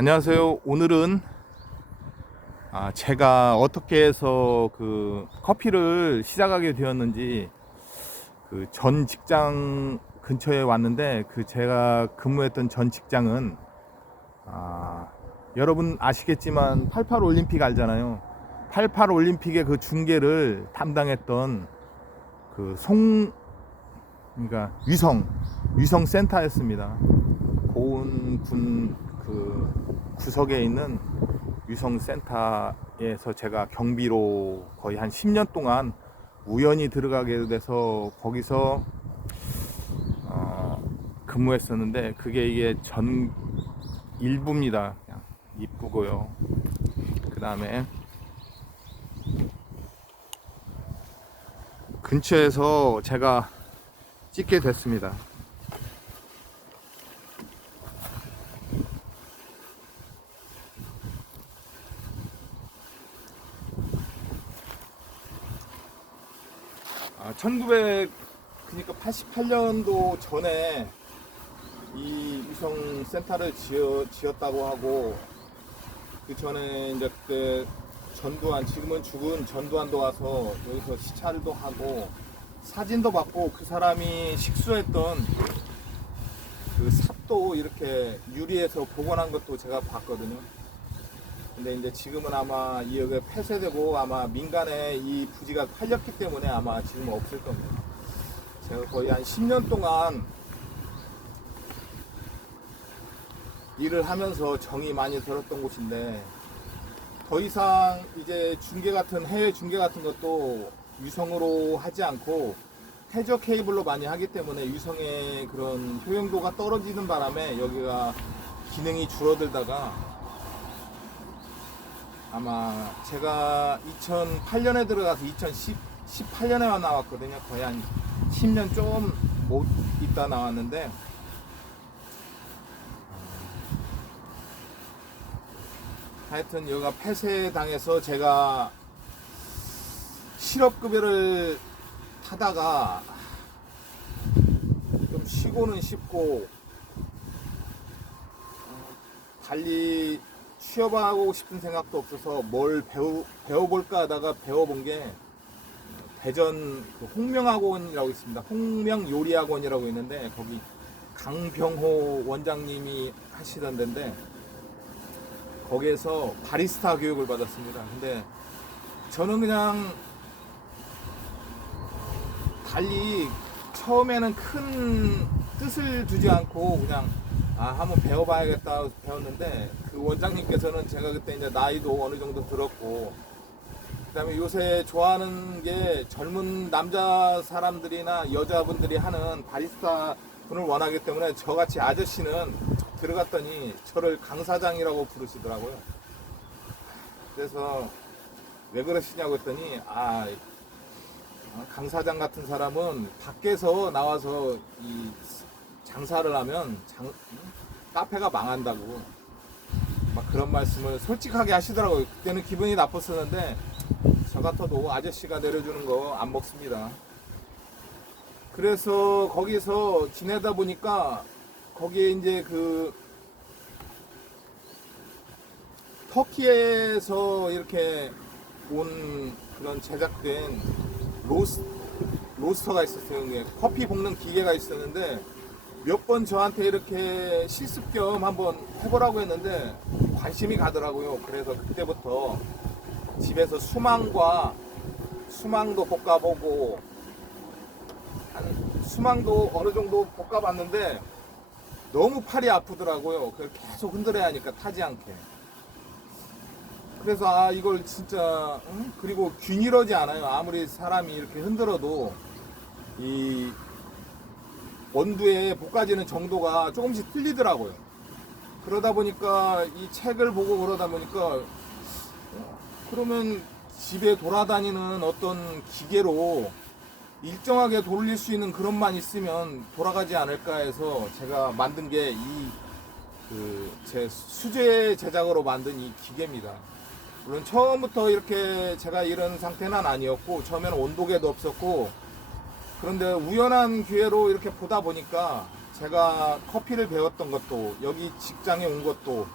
안녕하세요. 오늘은 제가 어떻게 해서 그 커피를 시작하게 되었는지 그 전 직장 근처에 왔는데, 그 제가 근무했던 전 직장은 여러분 아시겠지만 88 올림픽 알잖아요. 88 올림픽의 그 중계를 담당했던 그 그러니까 위성 센터였습니다. 고운군 그 구석에 있는 위성센터에서 제가 경비로 거의 한 10년 동안 우연히 들어가게 돼서 거기서 근무했었는데, 그게 이게 전 일부입니다. 그냥 이쁘고요. 그 다음에 근처에서 제가 찍게 됐습니다. 그러니까 88년도 전에 이 위성 센터를 지었다고 하고, 그 전에 이제 그때 전두환, 지금은 죽은 전두환도 와서 여기서 시찰도 하고 사진도 받고, 그 사람이 식수했던 그 삽도 이렇게 유리에서 복원한 것도 제가 봤거든요. 근데 이제 지금은 아마 이 여기 폐쇄되고 아마 민간에 이 부지가 팔렸기 때문에 아마 지금은 없을 겁니다. 제가 거의 한 10년 동안 일을 하면서 정이 많이 들었던 곳인데, 더 이상 이제 해외 중계 같은 것도 위성으로 하지 않고 해저 케이블로 많이 하기 때문에 위성의 그런 효용도가 떨어지는 바람에 여기가 기능이 줄어들다가, 아마 제가 2008년에 들어가서 2018년에만 나왔거든요. 거의 한 10년 좀 못 있다 나왔는데, 하여튼 여기가 폐쇄당해서 제가 실업급여를 타다가 좀 쉬고는 싶고, 달리 취업하고 싶은 생각도 없어서 뭘 배워볼까 하다가 배워본 게 대전 그 홍명학원이라고 있습니다. 홍명요리학원이라고 있는데, 거기 강병호 원장님이 하시던 데인데, 거기에서 바리스타 교육을 받았습니다. 근데 저는 그냥 달리 처음에는 큰 뜻을 두지 않고 그냥 한번 배워봐야겠다 배웠는데, 그 원장님께서는 제가 그때 이제 나이도 어느 정도 들었고, 그 다음에 요새 좋아하는 게 젊은 남자 사람들이나 여자분들이 하는 바리스타 분을 원하기 때문에 저같이 아저씨는 들어갔더니 저를 강사장이라고 부르시더라고요. 그래서 왜 그러시냐고 했더니, 강사장 같은 사람은 밖에서 나와서 이 장사를 하면 카페가 망한다고 막 그런 말씀을 솔직하게 하시더라고요. 그때는 기분이 나빴었는데, 저 같아도 아저씨가 내려주는 거 안 먹습니다. 그래서 거기서 지내다 보니까 거기에 이제 그 터키에서 이렇게 온 그런 제작된 로스터가 있었어요. 커피 볶는 기계가 있었는데, 몇 번 저한테 이렇게 실습 겸 한번 해보라고 했는데 관심이 가더라고요. 그래서 그때부터 집에서 수망도 볶아보고, 수망도 어느 정도 볶아봤는데 너무 팔이 아프더라고요. 그걸 계속 흔들어야 하니까 타지 않게. 그래서 이걸 진짜 그리고 균일하지 않아요. 아무리 사람이 이렇게 흔들어도 이 원두에 볶아지는 정도가 조금씩 틀리더라고요. 그러다 보니까 이 책을 보고 그러다 보니까, 그러면 집에 돌아다니는 어떤 기계로 일정하게 돌릴 수 있는 그것만 있으면 돌아가지 않을까 해서 제가 만든 게 제 수제 제작으로 만든 이 기계입니다. 물론 처음부터 이렇게 제가 이런 상태는 아니었고, 처음에는 온도계도 없었고, 그런데 우연한 기회로 이렇게 보다 보니까 제가 커피를 배웠던 것도, 여기 직장에 온 것도,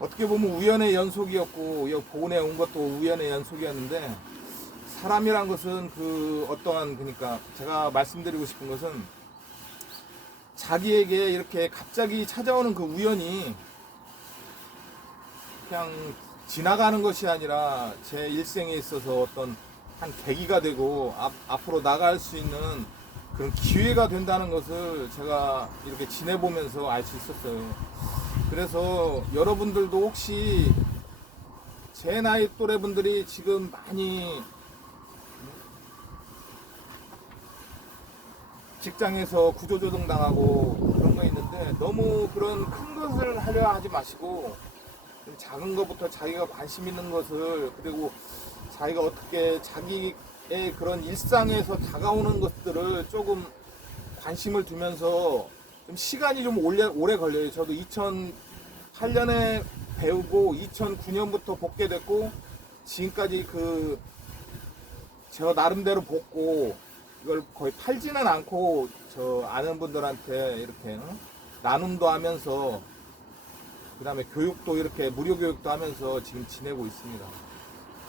어떻게 보면 우연의 연속이었고 여기 보내 온 것도 우연의 연속이었는데 사람이란 것은 그 어떠한 그러니까 제가 말씀드리고 싶은 것은 자기에게 이렇게 갑자기 찾아오는 그 우연이 그냥 지나가는 것이 아니라 제 일생에 있어서 어떤 한 계기가 되고 앞으로 나갈 수 있는 그런 기회가 된다는 것을 제가 이렇게 지내보면서 알 수 있었어요. 그래서 여러분들도 혹시 제 나이 또래 분들이 지금 많이 직장에서 구조조정 당하고 그런 거 있는데 너무 그런 큰 것을 하려 하지 마시고 작은 것부터 자기가 관심 있는 것을 그리고 자기가 어떻게 자기의 그런 일상에서 다가오는 것들을 조금 관심을 두면서 좀 시간이 좀 오래 걸려요. 저도 2008년에 배우고 2009년부터 복게 됐고 지금까지 그 제가 나름대로 복고 이걸 거의 팔지는 않고 저 아는 분들한테 이렇게 나눔도 하면서 그 다음에 교육도 이렇게 무료 교육도 하면서 지금 지내고 있습니다.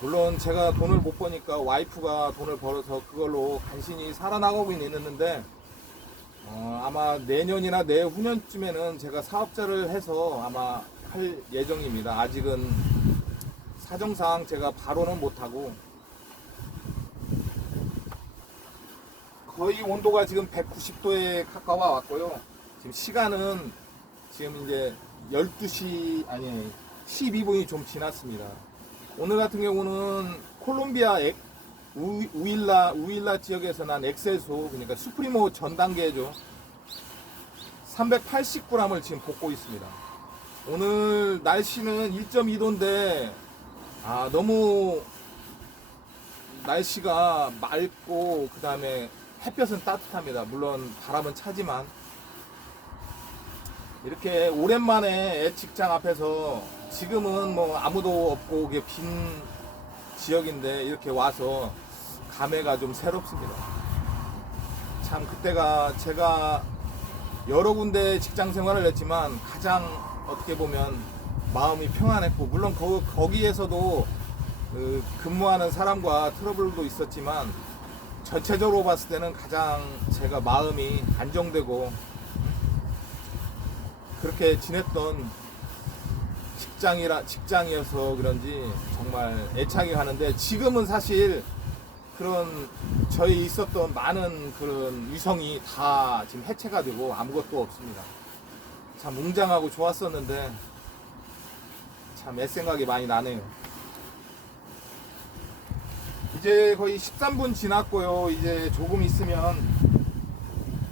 물론 제가 돈을 못 버니까 와이프가 돈을 벌어서 그걸로 간신히 살아나가고는 있는데 아마 내년이나 내후년쯤에는 제가 사업자를 해서 아마 할 예정입니다. 아직은 사정상 제가 바로는 못하고 거의 온도가 지금 190도에 가까워 왔고요. 지금 시간은 지금 이제 12시 아니 12분이 좀 지났습니다. 오늘 같은 경우는 콜롬비아 우일라 지역에서 난 엑셀소 그러니까 수프리모 전 단계죠. 380g을 지금 볶고 있습니다. 오늘 날씨는 1.2도인데 너무 날씨가 맑고 그 다음에 햇볕은 따뜻합니다. 물론 바람은 차지만 이렇게 오랜만에 직장 앞에서 지금은 뭐 아무도 없고 이게 빈 지역인데 이렇게 와서 감회가 좀 새롭습니다. 참 그때가 제가 여러 군데 직장 생활을 했지만 가장 어떻게 보면 마음이 평안했고 물론 거기에서도 그 근무하는 사람과 트러블도 있었지만 전체적으로 봤을 때는 가장 제가 마음이 안정되고 그렇게 지냈던 직장이어서 그런지 정말 애착이 가는데 지금은 사실 그런 저희 있었던 많은 그런 위성이 다 지금 해체가 되고 아무것도 없습니다. 참 웅장하고 좋았었는데 참 애생각이 많이 나네요. 이제 거의 13분 지났고요. 이제 조금 있으면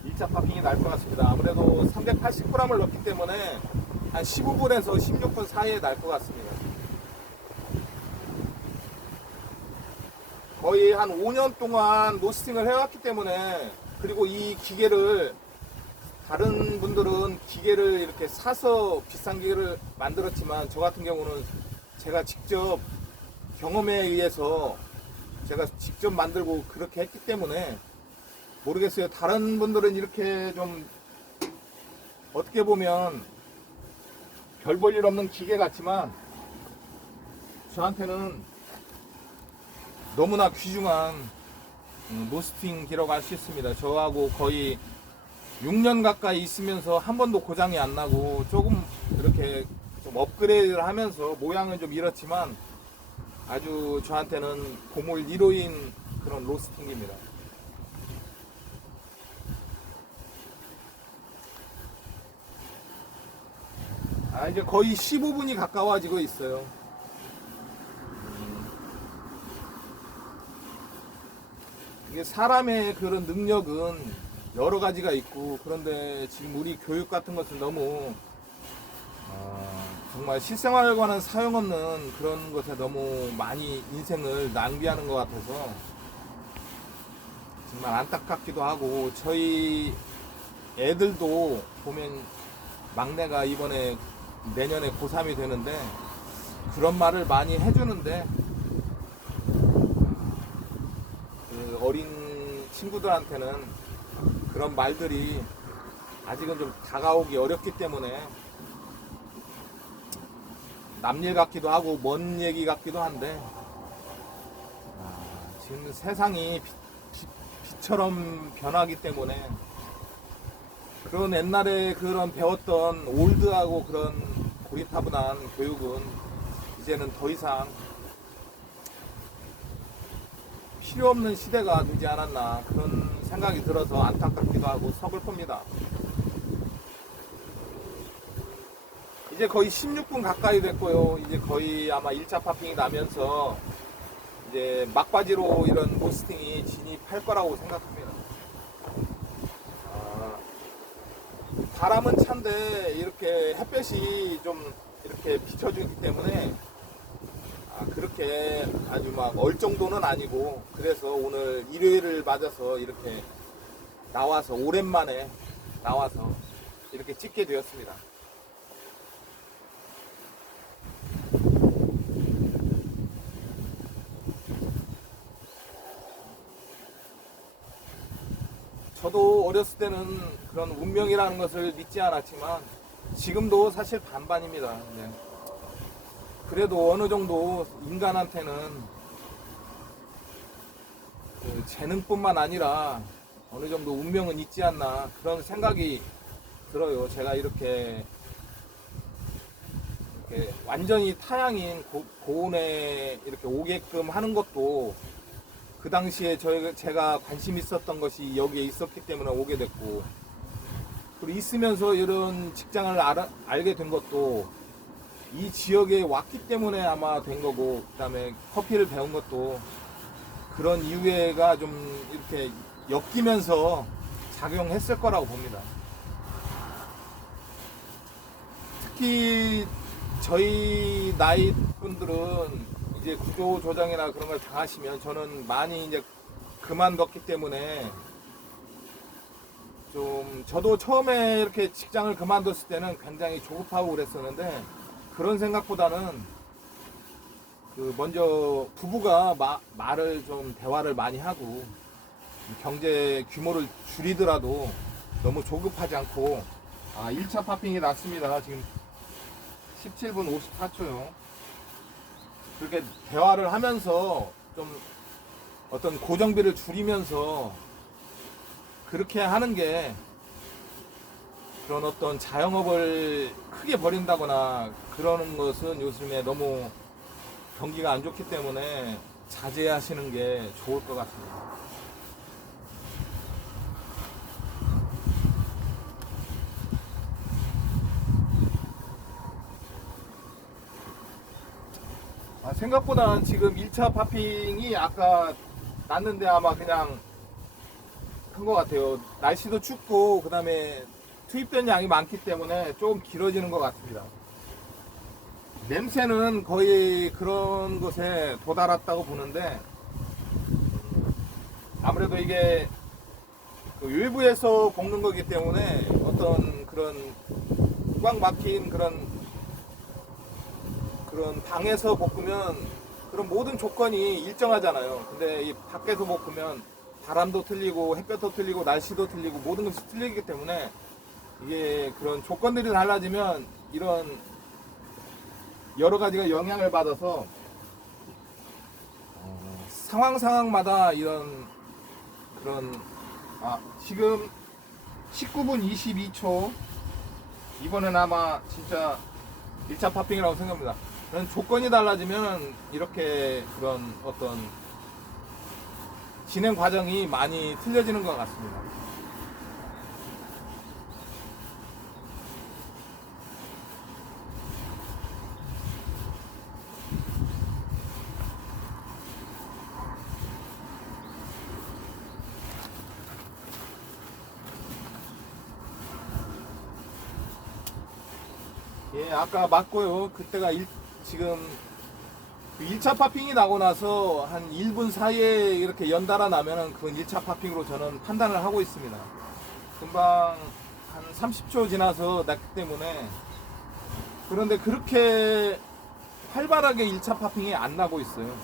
1차 파킹이 날 것 같습니다. 아무래도 380g을 넣기 때문에 한 15분에서 16분 사이에 날 것 같습니다. 거의 한 5년 동안 로스팅을 해왔기 때문에 그리고 이 기계를 다른 분들은 기계를 이렇게 사서 비싼 기계를 만들었지만 저 같은 경우는 제가 직접 경험에 의해서 제가 직접 만들고 그렇게 했기 때문에 모르겠어요. 다른 분들은 이렇게 좀 어떻게 보면 별 볼 일 없는 기계 같지만 저한테는 너무나 귀중한 로스팅기라고 할 수 있습니다. 저하고 거의 6년 가까이 있으면서 한 번도 고장이 안 나고 조금 이렇게 좀 업그레이드를 하면서 모양은 좀 이렇지만 아주 저한테는 고물 1호인 그런 로스팅기입니다. 이제 거의 15분이 가까워지고 있어요. 이게 사람의 그런 능력은 여러 가지가 있고 그런데 지금 우리 교육 같은 것은 너무 정말 실생활과는 사용없는 그런 것에 너무 많이 인생을 낭비하는 것 같아서 정말 안타깝기도 하고 저희 애들도 보면 막내가 이번에 내년에 고3이 되는데 그런 말을 많이 해주는데 그 어린 친구들한테는 그런 말들이 아직은 좀 다가오기 어렵기 때문에 남일 같기도 하고 먼 얘기 같기도 한데 지금 세상이 빛처럼 변하기 때문에 그런 옛날에 그런 배웠던 올드하고 그런 고리타분한 교육은 이제는 더 이상 필요 없는 시대가 되지 않았나 그런 생각이 들어서 안타깝기도 하고 서글픕니다. 이제 거의 16분 가까이 됐고요. 이제 거의 아마 1차 파핑이 나면서 이제 막바지로 이런 호스팅이 진입할 거라고 생각합니다. 바람은 찬데 이렇게 햇볕이 좀 이렇게 비춰주기 때문에 그렇게 아주 막 얼 정도는 아니고 그래서 오늘 일요일을 맞아서 이렇게 나와서 오랜만에 나와서 이렇게 찍게 되었습니다. 저도 어렸을 때는 그런 운명이라는 것을 믿지 않았지만 지금도 사실 반반입니다. 네. 그래도 어느 정도 인간한테는 그 재능뿐만 아니라 어느 정도 운명은 있지 않나 그런 생각이 들어요. 제가 이렇게 완전히 타향인 고온에 이렇게 오게끔 하는 것도 그 당시에 제가 관심 있었던 것이 여기에 있었기 때문에 오게 됐고, 그리고 있으면서 이런 직장을 알게 된 것도 이 지역에 왔기 때문에 아마 된 거고, 그 다음에 커피를 배운 것도 그런 이유가 좀 이렇게 엮이면서 작용했을 거라고 봅니다. 특히 저희 나이 분들은 이제 구조조정이나 그런 걸 당하시면, 저는 많이 이제 그만뒀기 때문에 좀 저도 처음에 이렇게 직장을 그만뒀을 때는 굉장히 조급하고 그랬었는데, 그런 생각보다는 그 먼저 부부가 말을 좀 대화를 많이 하고 경제 규모를 줄이더라도 너무 조급하지 않고, 1차 파핑이 났습니다. 지금 17분 54초요. 그렇게 대화를 하면서 좀 어떤 고정비를 줄이면서 그렇게 하는 게, 그런 어떤 자영업을 크게 벌인다거나 그러는 것은 요즘에 너무 경기가 안 좋기 때문에 자제하시는 게 좋을 것 같습니다. 생각보다 지금 1차 파핑이 아까 났는데 아마 그냥 한 것 같아요. 날씨도 춥고 그 다음에 투입된 양이 많기 때문에 조금 길어지는 것 같습니다. 냄새는 거의 그런 곳에 도달했다고 보는데, 아무래도 이게 그 외부에서 볶는 거기 때문에 어떤 그런 꽉 막힌 그런 방에서 볶으면 그런 모든 조건이 일정하잖아요. 근데 이 밖에서 볶으면 바람도 틀리고 햇볕도 틀리고 날씨도 틀리고 모든 것이 틀리기 때문에, 이게 그런 조건들이 달라지면 이런 여러 가지가 영향을 받아서 상황마다 이런 그런 지금 19분 22초, 이번엔 아마 진짜 1차 파핑이라고 생각합니다. 그런 조건이 달라지면 이렇게 그런 어떤 진행 과정이 많이 틀려지는 것 같습니다. 예, 아까 맞고요. 그때가 지금 1차 파핑이 나고 나서 한 1분 사이에 이렇게 연달아 나면은 그건 1차 파핑으로 저는 판단을 하고 있습니다. 금방 한 30초 지나서 났기 때문에. 그런데 그렇게 활발하게 1차 파핑이 안 나고 있어요.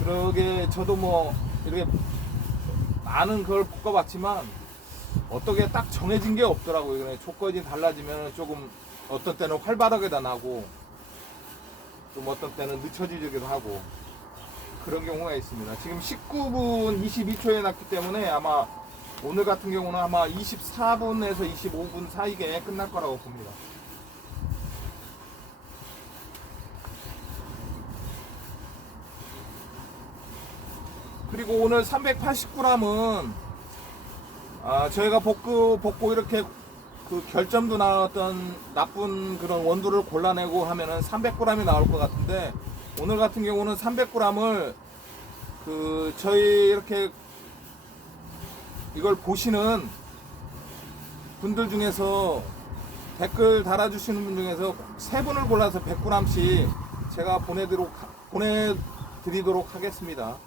그러게 저도 뭐 이렇게 많은 걸 볶아봤지만 어떻게 딱 정해진 게 없더라고요. 조건이 달라지면 조금 어떤 때는 활발하게 다 나고, 좀 어떤 때는 늦춰지기도 하고 그런 경우가 있습니다. 지금 19분 22초에 났기 때문에 아마 오늘 같은 경우는 아마 24분에서 25분 사이에 끝날 거라고 봅니다. 그리고 오늘 380g은 저희가 볶고 이렇게 그 결점도 나왔던 나쁜 그런 원두를 골라내고 하면은 300g이 나올 것 같은데, 오늘 같은 경우는 300g을 그 저희 이렇게 이걸 보시는 분들 중에서 댓글 달아주시는 분 중에서 3분을 골라서 100g씩 제가 보내드리도록 하겠습니다.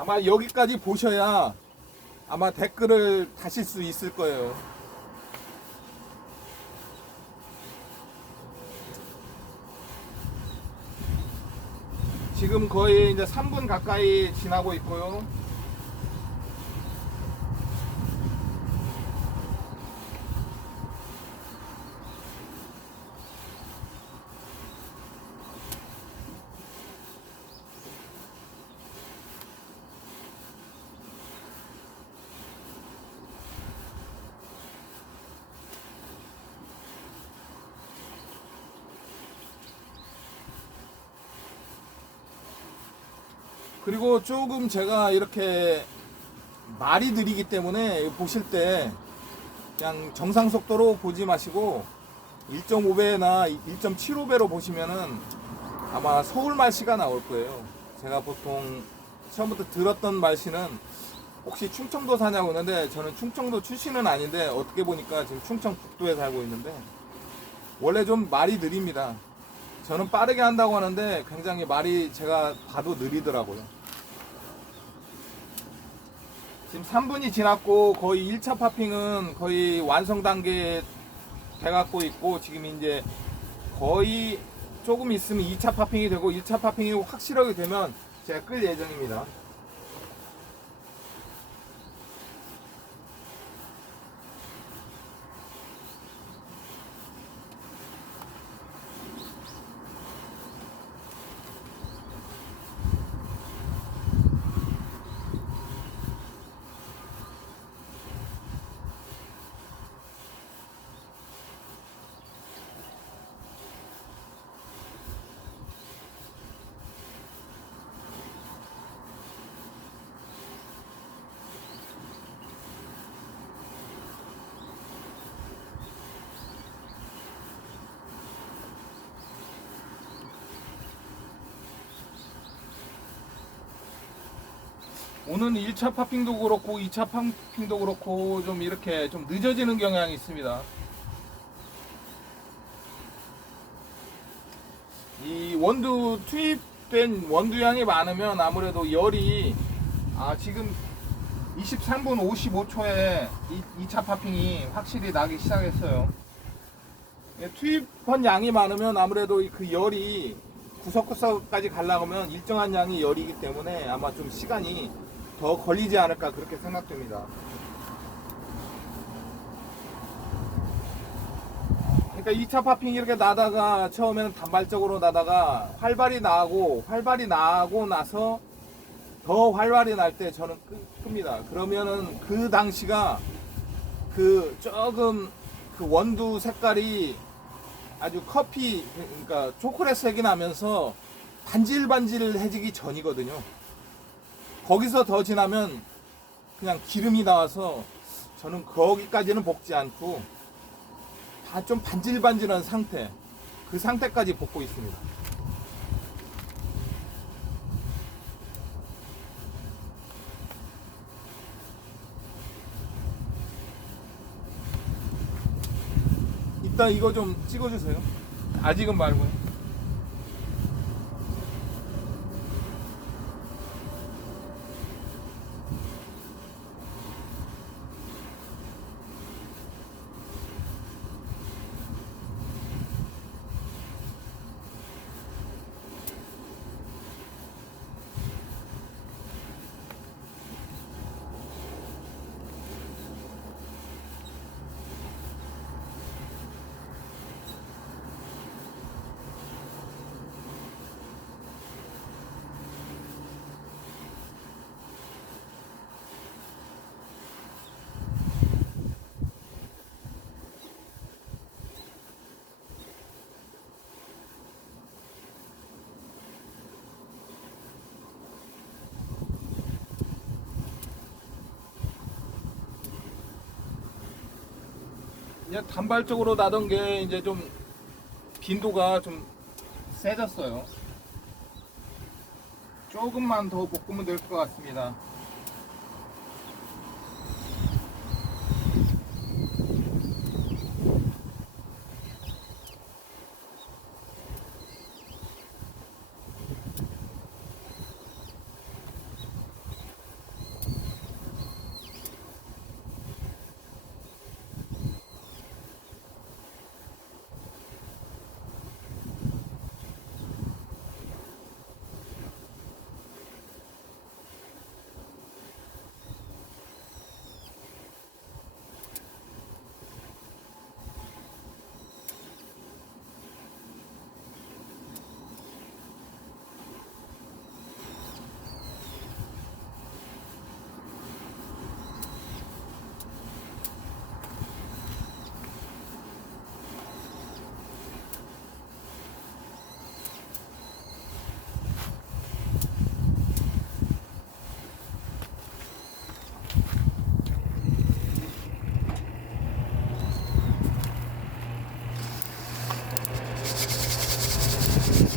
아마 여기까지 보셔야 아마 댓글을 다실 수 있을 거예요. 지금 거의 이제 3분 가까이 지나고 있고요. 그리고 조금 제가 이렇게 말이 느리기 때문에 보실 때 그냥 정상 속도로 보지 마시고 1.5배나 1.75배로 보시면은 아마 서울 말씨가 나올 거예요. 제가 보통 처음부터 들었던 말씨는 혹시 충청도 사냐고 하는데, 저는 충청도 출신은 아닌데 어떻게 보니까 지금 충청 북도에 살고 있는데 원래 좀 말이 느립니다. 저는 빠르게 한다고 하는데 굉장히 말이 제가 봐도 느리더라고요. 지금 3분이 지났고 거의 1차 파핑은 거의 완성 단계에 돼갖고 있고, 지금 이제 거의 조금 있으면 2차 파핑이 되고, 1차 파핑이 확실하게 되면 제가 끌 예정입니다. 오늘 1차 파핑도 그렇고 2차 파핑도 그렇고 좀 이렇게 좀 늦어지는 경향이 있습니다. 이 원두 투입된 원두량이 많으면 아무래도 열이 지금 23분 55초에 2차 파핑이 확실히 나기 시작했어요. 투입한 양이 많으면 아무래도 그 열이 구석구석까지 가려면 일정한 양이 열이기 때문에 아마 좀 시간이 더 걸리지 않을까 그렇게 생각됩니다. 그러니까 2차 파핑이 이렇게 나다가 처음에는 단발적으로 나다가 활발히 나고 나서 더 활발히 날 때 저는 끕니다. 그러면은 그 당시가 그 조금 그 원두 색깔이 아주 커피, 그러니까 초콜릿색이 나면서 반질반질해지기 전이거든요. 거기서 더 지나면 그냥 기름이 나와서 저는 거기까지는 볶지 않고 다 좀 반질반질한 상태, 그 상태까지 볶고 있습니다. 이따 이거 좀 찍어주세요. 아직은 말고요. 그냥 단발적으로 나던 게 이제 좀 빈도가 좀 세졌어요. 조금만 더 볶으면 될 것 같습니다.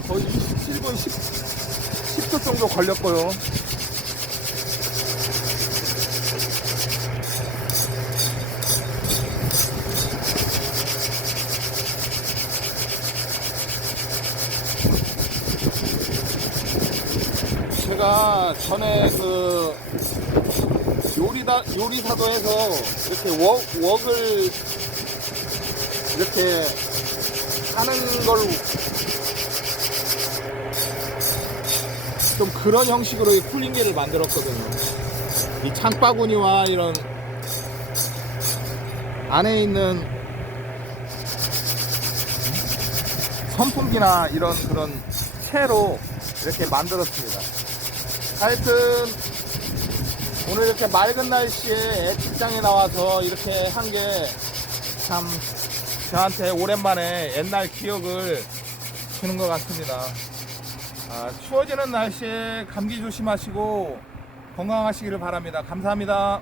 거의 27분 10초 정도 걸렸고요. 제가 전에 그 요리사도에서 이렇게 웍을 이렇게 하는 걸 좀 그런 형식으로 이 쿨링기를 만들었거든요. 이 창바구니와 이런 안에 있는 선풍기나 이런 그런 채로 이렇게 만들었습니다. 하여튼 오늘 이렇게 맑은 날씨에 직장에 나와서 이렇게 한 게 참 저한테 오랜만에 옛날 기억을 주는 것 같습니다. 추워지는 날씨에 감기 조심하시고 건강하시기를 바랍니다. 감사합니다.